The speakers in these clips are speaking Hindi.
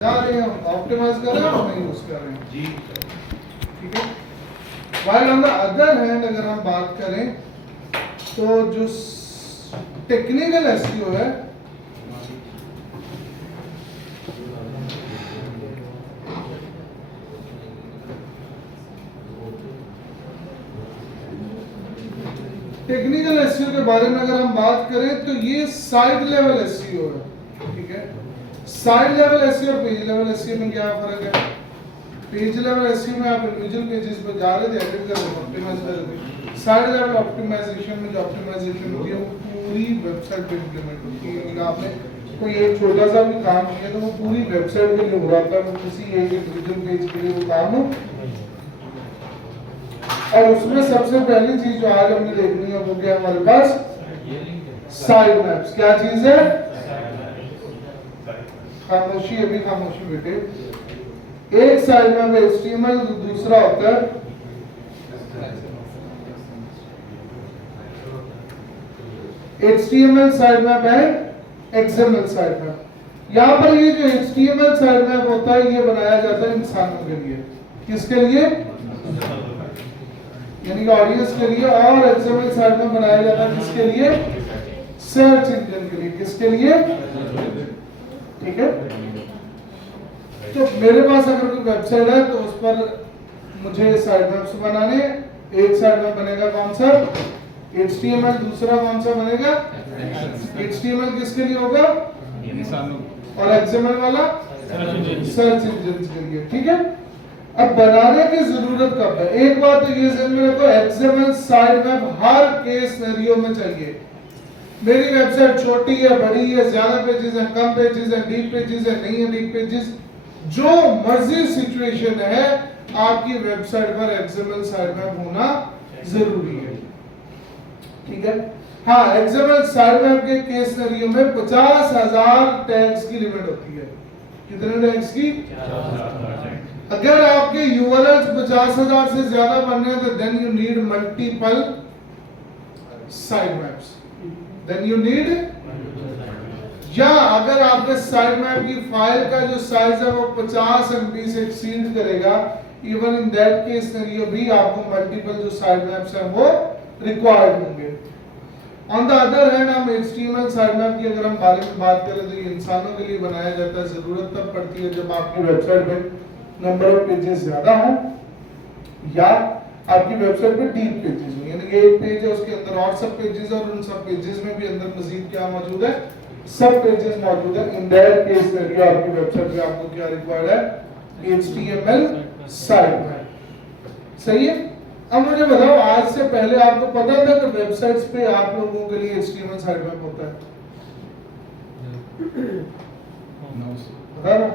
जा रहे हैं, हम ऑप्टिमाइज कर रहे हैं और नहीं यूज कर रहे हैं जी। ठीक है। while on the other hand अगर हम बात करें तो जो टेक्निकल एसईओ है टेक्निकल एसईओ के बारे में अगर हम बात करें तो ये साइड लेवल एसईओ है। ठीक है, साइड लेवल एसईओ और पेज लेवल एसईओ में क्या फर्क है? पेज लेवल एसईओ में आप इंडिविजुअल पेजेस पर जा रहे थे, एडिट कर रहे थे, ऑप्टिमाइज कर रहे थे। साइड लेवल ऑप्टिमाइजेशन में जो ऑप्टिमाइजेशन होती है वो पूरी वेबसाइट पे इंप्लीमेंट होती है। अगर आपने कोई एक छोटा सा भी काम किया तो वो पूरी वेबसाइट के लिए हो रहा था, वो किसी एक इंडिविजुअल पेज के लिए वो काम हो। और उसमें सबसे पहली चीज जो आज हमने देखनी है वो क्या हमारे पास साइड मैप्स। क्या चीज है? खामोशी, अभी खामोशी बेटे। एक साइड मैप HTML, दूसरा होता है HTML साइड मैप है XML साइड मैप। यहाँ पर ये जो HTML साइड मैप होता है ये बनाया जाता है इंसानों के लिए। किसके लिए? यानी कि ऑडियंस के लिए। और XML साइड मैप बनाया जाता है किसके लिए? सर्च इंजन के लिए। किसके लिए? ठीक है। तो मेरे पास अगर कोई वेबसाइट है तो उस पर मुझे साइड मैप्स बनाने। एक साइड मैप बनेगा कौन सा? HTML, दूसरा कौन सा बनेगा? HTML किसके लिए होगा? और XML वाला सर्च इंजन के लिए। ठीक है। अब बनाने की जरूरत कब है? एक बात तो ये ध्यान में रखो, XML साइड मैप हर केस सिनेरियो में चाहिए। मेरी वेबसाइट छोटी है, बड़ी है, ज्यादा पेजेस है, कम पेजेस है, डीप पेजेस है, नहीं है डीप पेजेस, जो मर्जी सिचुएशन है आपकी वेबसाइट पर XML साइड मैप होना जरूरी है। ठीक है। हाँ, XML साइड मैप के केस सिनेरियो में 50,000 टैग्स की लिमिट होती है। कितने टैग्स की? अगर आपके URLs 50,000 से ज्यादा बनने हैं तो then you need multiple site maps. Then you need, या अगर आपके साइड मैप की फाइल का जो साइज है वो 50 MB से एक्सीड करेगा, even in that case scenario भी आपको मल्टीपल जो साइड मैप्स हैं वो रिक्वायर्ड होंगे। ऑन द अदर हैंड हम HTML साइड मैप की अगर हम बारे में बात करें तो ये इंसानों के लिए बनाया जाता है। जरूरत तब पड़ती है जब आपकी वेबसाइट में नंबर ऑफ पेजेस ज्यादा हो या आपकी वेबसाइट पे डीप पेजेस हो, यानी कि एक पेज है उसके अंदर और सब पेजेस और उन सब पेजेस में भी अंदर मजीद क्या मौजूद है? सब पेजेस मौजूद है। इन दैट केस एरिया आपकी वेबसाइट पे आपको क्या रिक्वायर्ड है? HTML side map. सही है। अब मुझे बताओ, आज से पहले आपको पता था कि वेबसाइट्स पे आप लोगों के लिए HTML साइड मैप होता है? पता ना?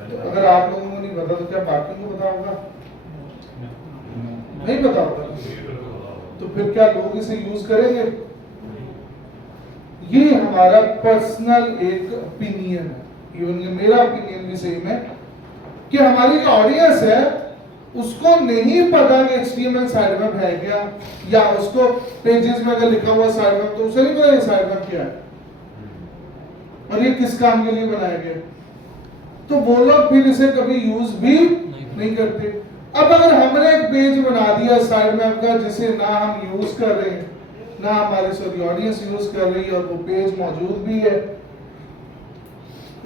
तो अगर आप लोगों को नहीं पता तो क्या बाकियों को पता होगा? नहीं पता होगा। तो फिर क्या लोग इसे यूज करेंगे? ये हमारा पर्सनल एक ओपिनियन है, इवन मेरा ओपिनियन भी सेम है कि हमारी जो ऑडियंस है उसको नहीं पता कि HTML साइड मैप है क्या, या उसको पेजेस में अगर लिखा हुआ साइड मैप तो उसे नहीं पता ये साइड मैप क्या है और ये किस काम के लिए बनाया गया। तो वो लोग फिर इसे कभी यूज भी नहीं करते। अब अगर हमने एक पेज बना दिया साइड मैप का जिसे ना हम यूज कर रहे हैं, ना हमारी सॉरी ऑडियंस यूज कर रही है, और वो पेज मौजूद भी है,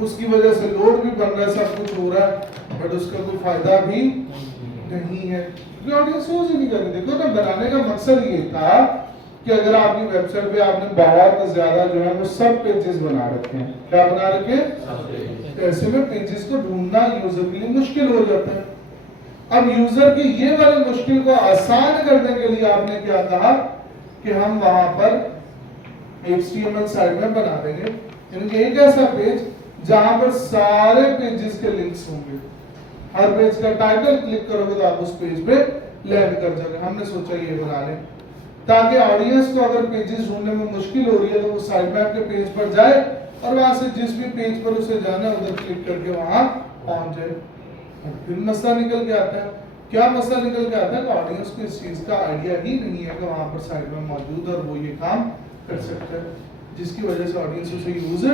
उसकी वजह से लोड भी बन रहा है, सब कुछ हो रहा है, बट उसका कोई फायदा भी नहीं है क्योंकि ऑडियंस यूज ही नहीं कर रही। देखो ना, बनाने का मकसद ये था कि अगर आपकी वेबसाइट पे आपने बहुत ज्यादा जो है वो सब पेजेस बना रखे हैं, क्या बना रखे हैं, तो ऐसे में पेजेस को ढूंढना यूजर के लिए मुश्किल हो जाता है। अब यूजर की ये वाली मुश्किल को आसान करने के लिए आपने क्या कहा कि हम वहां पर HTML साइड में बना देंगे, यानी कि एक ऐसा पेज जहां पर सारे पेजेस के लिंक्स होंगे। हर पेज का टाइटल क्लिक करोगे तो आप उस पेज पे लैंड कर जाओगे। हमने सोचा ये बना लें ताकि ऑडियंस को अगर पेजेस ढूंढने में मुश्किल हो रही है तो वो साइड मैप के पेज पर जाए और वहां से जिस भी पेज पर उसे जाना है उधर क्लिक करके वहां पहुंच जाए। फिर मसला निकल के आता है। क्या मसला निकल के आता है कि ऑडियंस को इस चीज का आइडिया ही नहीं है कि वहां पर साइड मैप मौजूद है और वो ये काम कर सकता है, जिसकी वजह से ऑडियंस उसे यूज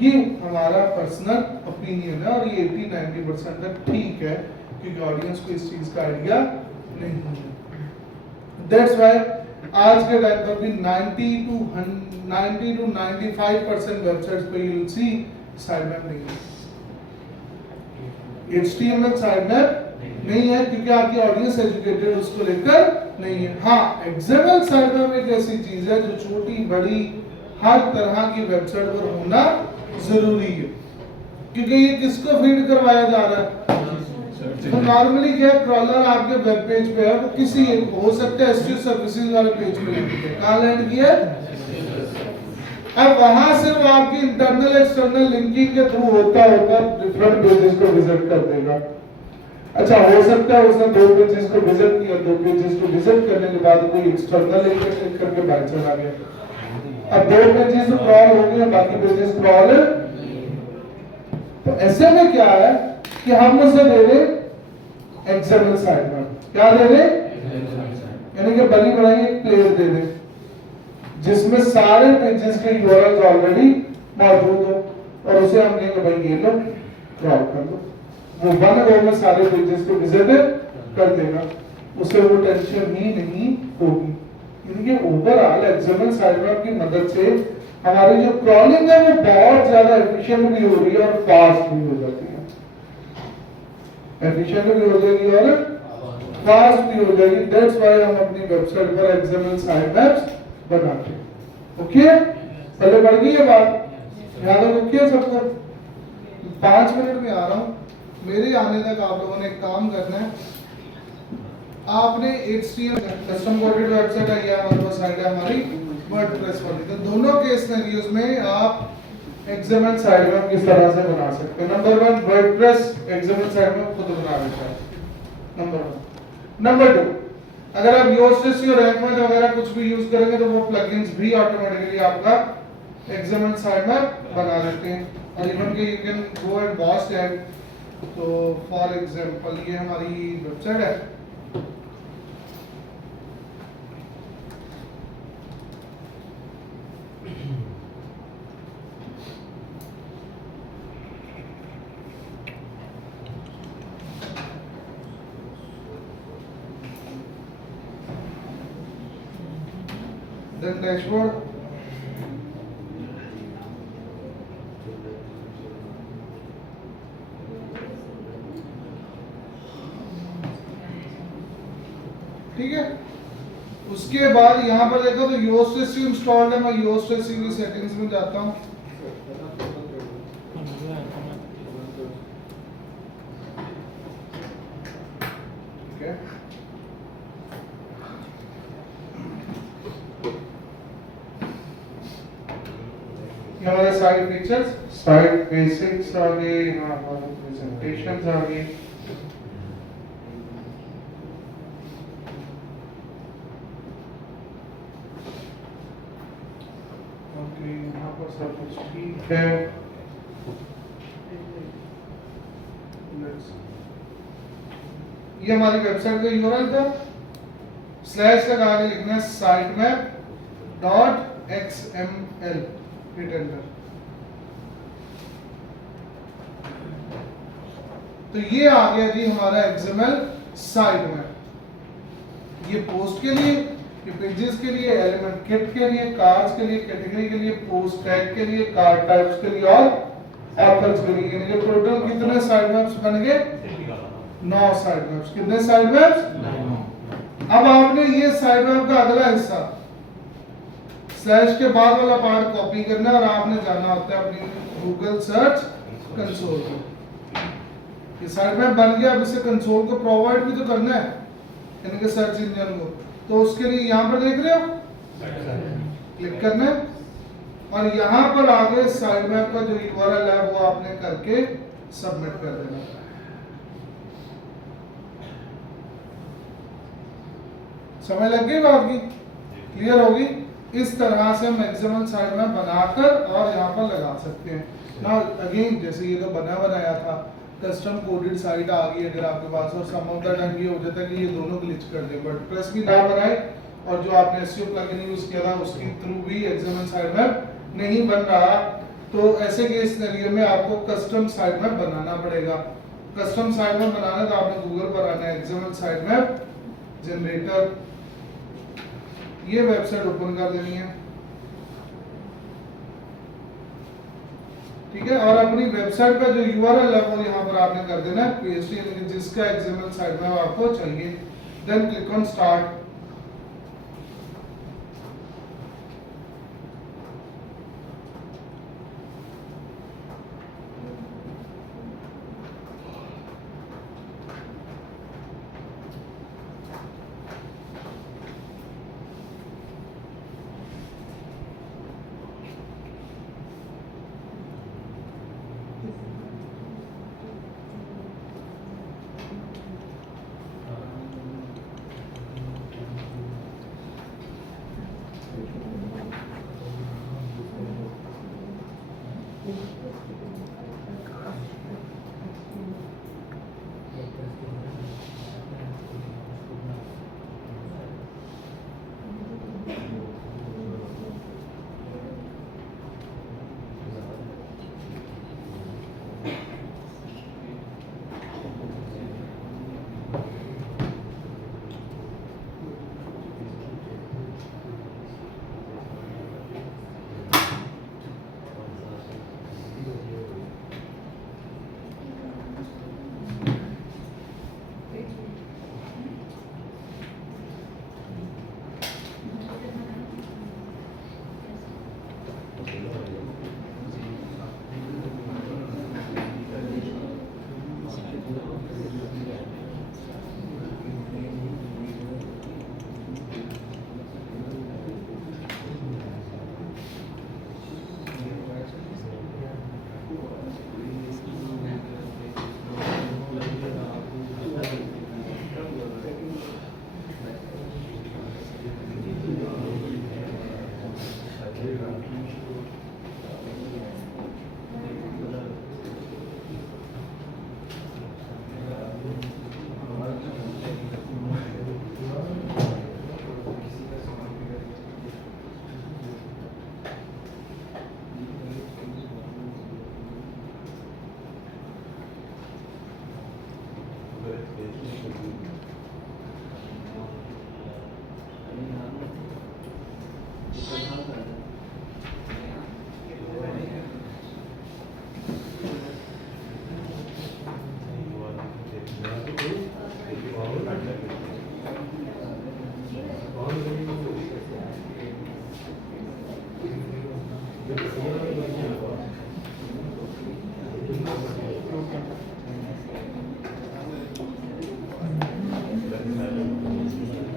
ये हमारा पर्सनल ओपिनियन है और ये 80-90% तक ठीक है क्योंकि ऑडियंस को इस चीज का आइडिया नहीं है। दैट्स व्हाई आज के टाइम पर भी 90 to 95% वेबसाइट्स पे यू विल सी साइटमैप नहीं है, HTML साइटमैप नहीं है क्योंकि आपकी ऑडियंस एजुकेटेड उसको लेकर नहीं है। हाँ, XML साइटमैप एक ऐसी चीज है जो छोटी बड़ी हर तरह की वेबसाइट पर होना जरूरी है क्योंकि ये किसको फीड करवाया जा रहा है। तो नॉर्मली क्या क्रॉलर आपके वेब पेज पे है, वो किसी हो सकता है एसईओ सर्विसेज वाले पेज पे लैंड किया, कहां लैंड किया। अब वहां से वो आपकी इंटरनल एक्सटर्नल लिंकिंग के थ्रू होता डिफरेंट पेजेस को विजिट कर देगा। अच्छा, हो सकता है उसने 2 पेजेस को विजिट किया, 2 पेजेस को विजिट करने के बाद कोई एक्सटर्नल लिंक क्लिक करके बैक चला गया। अब 2 पेजेस क्रॉल हो गए, बाकी पेजेस क्रॉल। तो ऐसे में क्या है कि हम उसे दे रहे XML साइटमैप, क्या दे रहे, यानी कि बनी बनाई एक प्लेयर दे रहे जिसमें सारे पेजेस के यूआरएल्स ऑलरेडी मौजूद हो और उसे हम कहेंगे भाई ये लो क्रॉल कर लो, वो 1 रो में सारे पेजेस को विजिट कर देगा, उसे वो टेंशन ही नहीं होगी। यानी कि ओवरऑल XML साइटमैप की मदद से हमारी जो क्रॉलिंग है वो बहुत ज्यादा एफिशिएंट भी हो रही है और फास्ट भी हो जाती है। एफिशिएंट भी हो जाएगी और फास्ट भी हो जाएगी। दैट्स व्हाई हम अपनी वेबसाइट पर XML साइटमैप्स बनाते हैं। ओके, पहले बढ़ गई ये बात, याद रखिए सबको। 5 मिनट में आ रहा हूं, मेरे आने तक आप लोगों ने एक काम करना है। आपने HTML कस्टम कोडेड वेबसाइट है या हमारे पास साइट है हमारी वर्डप्रेस वाली, तो दोनों के सिनेरियोज में आप XML साइटमैप किस तरह से बना सकते हैं। नंबर 1, वर्डप्रेस XML साइटमैप खुद बना लेता है, नंबर 1। नंबर 2, अगर आप योस्ट एसईओ रैंकमेट वगैरह कुछ भी यूज करेंगे तो वो प्लगइन्स भी ऑटोमेटिकली आपका XML साइटमैप बना लेते हैं और इवन के you can go and watch that. तो फॉर एग्जांपल ये हमारी वेबसाइट है, then dashboard, ठीक है। उसके बाद यहाँ पर देखो तो योस्ट एसईओ इंस्टॉल्ड है, मैं योस्ट एसईओ की सेटिंग्स में जाता हूँ। ठीक है, हमारे साइट फीचर्स, साइट बेसिक्स आ गए, यहाँ हमारे प्रेजेंटेशंस आ गई। ओके, यहाँ पर सब कुछ ठीक है। ये हमारी वेबसाइट का यूआरएल था, स्लैश लगा के लिखना है sitemap.xml, हिट एंटर। तो ये आ गया जी हमारा XML साइटमैप। ये पोस्ट के लिए, ये पेजेस के लिए, एलिमेंट किट के लिए, कार्ड्स के लिए, कैटेगरी के लिए, पोस्ट टैग के लिए, कार्ड टाइप्स के लिए और ऑथर्स के लिए। यानी कि टोटल कितने साइटमैप्स बन गए? 9 साइटमैप्स। कितने साइटमैप्स? 9। अब आपने ये साइटमैप का अगला हिस्सा स्लैश के बाद वाला पार्ट कॉपी करना है और आपने जाना होता है अपनी गूगल सर्च कंसोल को। ये साइटमैप बन गया, अब इसे कंसोल को प्रोवाइड भी तो करना है, यानी कि सर्च इंजन को। तो उसके लिए यहाँ पर देख रहे हो, क्लिक करना है और यहाँ पर आगे साइटमैप का जो यूआरएल है वो आपने करके सबमिट कर देना। समझ लग गई बात की? क्लियर होगी? इस तरह से हम XML साइटमैप बनाकर और यहाँ पर लगा सकते हैं ना। अगेन जैसे ये तो बना बनाया था, कस्टम कोडेड साइट आ गई अगर आपके पास, और सम ऑफ द टाइम ये हो जाता है कि ये दोनों ग्लिच कर दे, वर्डप्रेस भी ना बनाए और जो आपने एसईओ प्लगइन यूज किया था उसके थ्रू भी XML साइटमैप नहीं बन रहा, तो ऐसे के सिनेरियो में आपको कस्टम साइट मैप बनाना पड़ेगा। कस्टम साइट मैप बनाना है तो आपने गूगल पर आना है एक्सएमएल साइट मैप जनरेटर, ये वेबसाइट ओपन कर देनी है, ठीक है। और अपनी वेबसाइट का जो यूआरएल है वो यहाँ पर आपने कर देना है पेस्ट, यानी कि जिसका एक्सएमएल साइट मैप आपको चाहिए। Then click on start.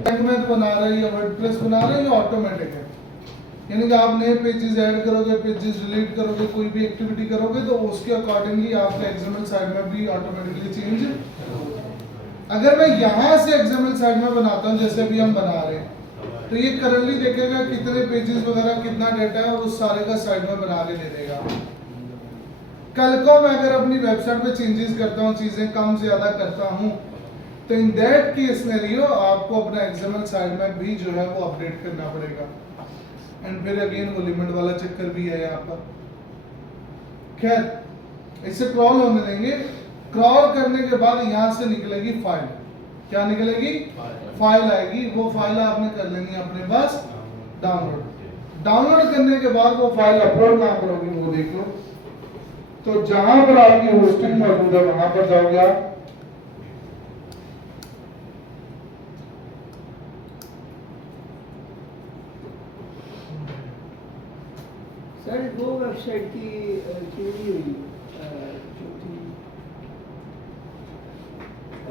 Segment बना रहे हैं या वर्डप्रेस बना रहे हैं, ये ऑटोमेटिक है। यानी कि आप नए पेजेस ऐड करोगे, पेजेस डिलीट करोगे, कोई भी एक्टिविटी करोगे तो उसके अकॉर्डिंगली आपका एक्सएमएल साइट में भी ऑटोमेटिकली चेंज। अगर मैं यहाँ से एक्सएमएल साइट में बनाता हूँ जैसे अभी हम बना रहे हैं, तो ये करंटली देखेगा कितने पेजेस वगैरह कितना डेटा है और उस सारे का साइट में बना के दे देगा। कल को मैं अगर अपनी वेबसाइट पे चेंजेस करता हूँ, चीजें कम ज्यादा करता हूँ, तो इन दैट केस सिनेरियो आपको अपना एक्सएमएल साइट में भी जो है वो अपडेट करना पड़ेगा। एंड फिर अगेन वो लिमिट वाला चक्कर भी है यहाँ पर। खैर इसे क्रॉल होने देंगे। क्रॉल करने के बाद यहाँ से निकलेगी फाइल। क्या निकलेगी? फाइल आएगी। वो फाइल आपने कर लेनी है अपने पास डाउनलोड। डाउनलोड करने के बाद वो फाइल अपलोड कहाँ करोगे वो देख लो। तो जहां पर आपकी होस्टिंग मौजूद है वहां पर जाओगे आप। सर वो वेबसाइट की चोरी हुई जो थी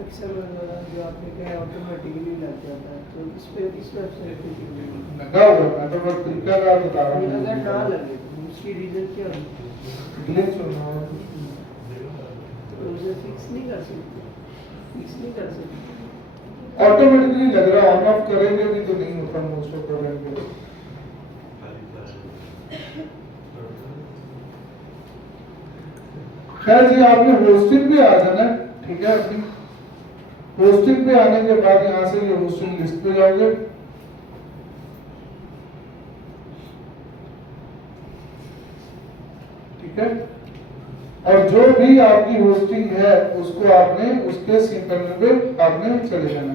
एक्सएमएल वाला जो आपने कहा ऑटोमेटिकली लग जाता है, तो इस पे इस वेबसाइट पे क्यों नहीं लगा हुआ? मैं तो बस तरीका का बता रहा हूँ। अगर ना लगे तो उसकी रीजन क्या होगी? ग्लिच होना है। तो उसे फिक्स नहीं कर सकते। ऑटोमेटिकली लग रहा है, ऑन ऑफ करेंगे भी तो नहीं होता मोस्ट ऑफ द टाइम। खैर जी आपने होस्टिंग पे आ जाना है, ठीक है। अपनी होस्टिंग पे आने के बाद यहाँ से ये होस्टिंग लिस्ट पे जाओगे। ठीक है। और जो भी आपकी होस्टिंग है उसको आपने उसके cPanel पे आपने चले जाना।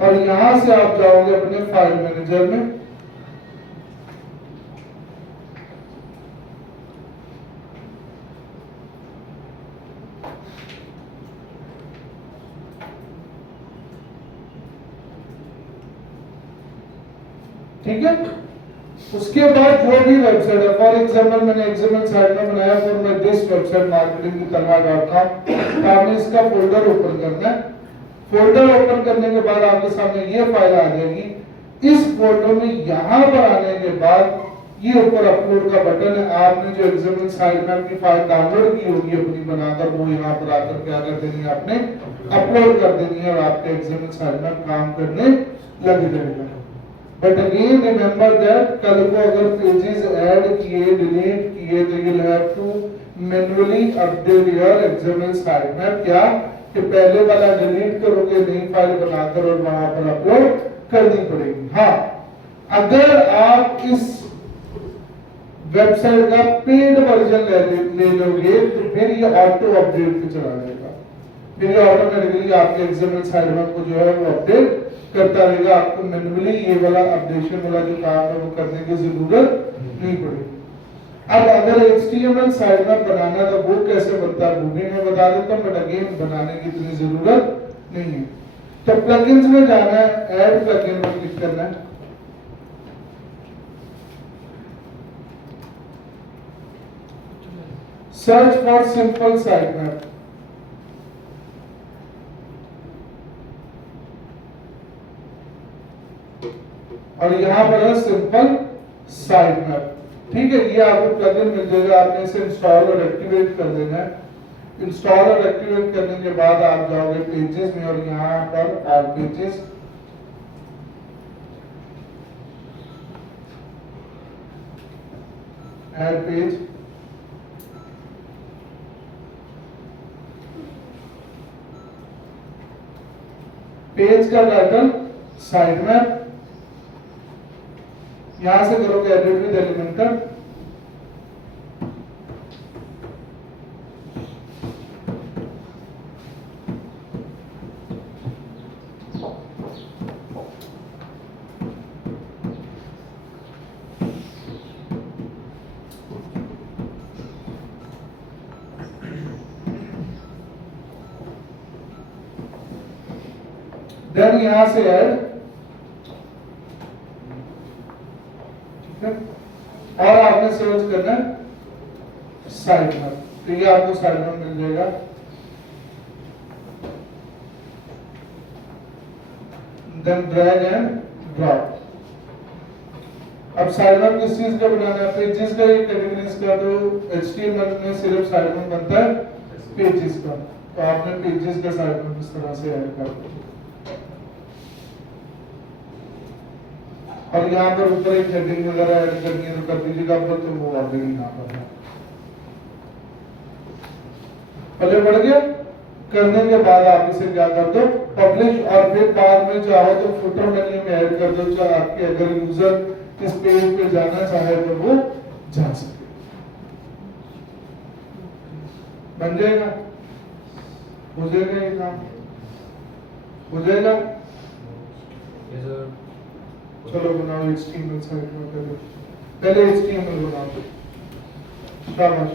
और यहां से आप जाओगे अपने फाइल मैनेजर में। ठीक है, उसके बाद जो भी वेबसाइट है, फॉर एग्जाम्पल मैंने XML साइट में बनाया for my this website marketingtalwa.com, तो आपने इसका फोल्डर ओपन करना है। फोल्डर ओपन करने के बाद आपके सामने ये फाइल आ जाएगी। इस फोल्डर में यहां पर आने के बाद ये ऊपर अपलोड का बटन है। आपने जो XML साइट में अपनी फाइल डाउनलोड की होगी अपनी बनाकर, वो यहाँ पर आकर क्या कर देनी है, आपने अपलोड कर देनी है और आपके XML साइट में काम करने लग जाएगा। बट अगेन रिमेंबर दैट कल को अगर पेजेस ऐड किए, डिलीट किए, तो you have to manually update your XML site में। क्या कि पहले वाला डिलीट करोगे, नई फाइल बनाकर और वहां पर अपलोड करनी पड़ेगी। हाँ, अगर आप इस वेबसाइट का पेड वर्जन ले लोगे तो फिर ये ऑटो अपडेट पे चला जाएगा। फिर ये ऑटोमेटिकली आपके XML साइट में को जो है वो अपडेट करता रहेगा। आपको मैन्युअली ये वाला अपडेशन वाला जो काम है वो करने की जरूरत नहीं पड़ेगी। अब अगर HTML साइट में बनाना तो वो कैसे बनता है वो भी मैं बता देता हूँ, बट अगेन बनाने की इतनी जरूरत नहीं है। तो प्लगइन्स में जाना है, ऐड प्लगइन पर क्लिक करना है। Search for simple site map. और यहां पर है सिंपल साइट मैप। ठीक है, ये आपको प्लगइन मिल जाएगा। आपने इसे इंस्टॉल और एक्टिवेट कर देना है। इंस्टॉल और एक्टिवेट करने के बाद आप जाओगे पेजेस में और यहां पर all pages, add page, page का टाइटल साइट मैप। यहां से करोगे एडिट विद एलिमेंटर। देन यहां से ऐड, और आपने सर्च करना है साइट में, तो ये आपको साइट में मिल जाएगा। Then drag and drop. अब साइट में किस चीज का बनाना है, पेजेस का, एक कैटेगरीज का। तो HTML में सिर्फ साइट में बनता है पेजेस का, तो आपने पेजेस का साइट में किस तरह से ऐड कर दिया। और यहाँ पर ऊपर एक हेडिंग वगैरह ऐड करनी है तो कर दीजिएगा, तो वो ऑलरेडी यहाँ पर है। पहले बढ़ गया। करने के बाद आप इसे क्या कर दो, पब्लिश, और फिर बाद में चाहो तो फुटर मेन्यू में ऐड कर दो। चाहे आपके अगर यूजर इस पेज पे जाना चाहे तो वो जा सके। बन जाएगा, हो जाएगा ये काम, हो जाएगा। चलो बनाओ HTML साइट में, पहले HTML बनाओ। शाबाश।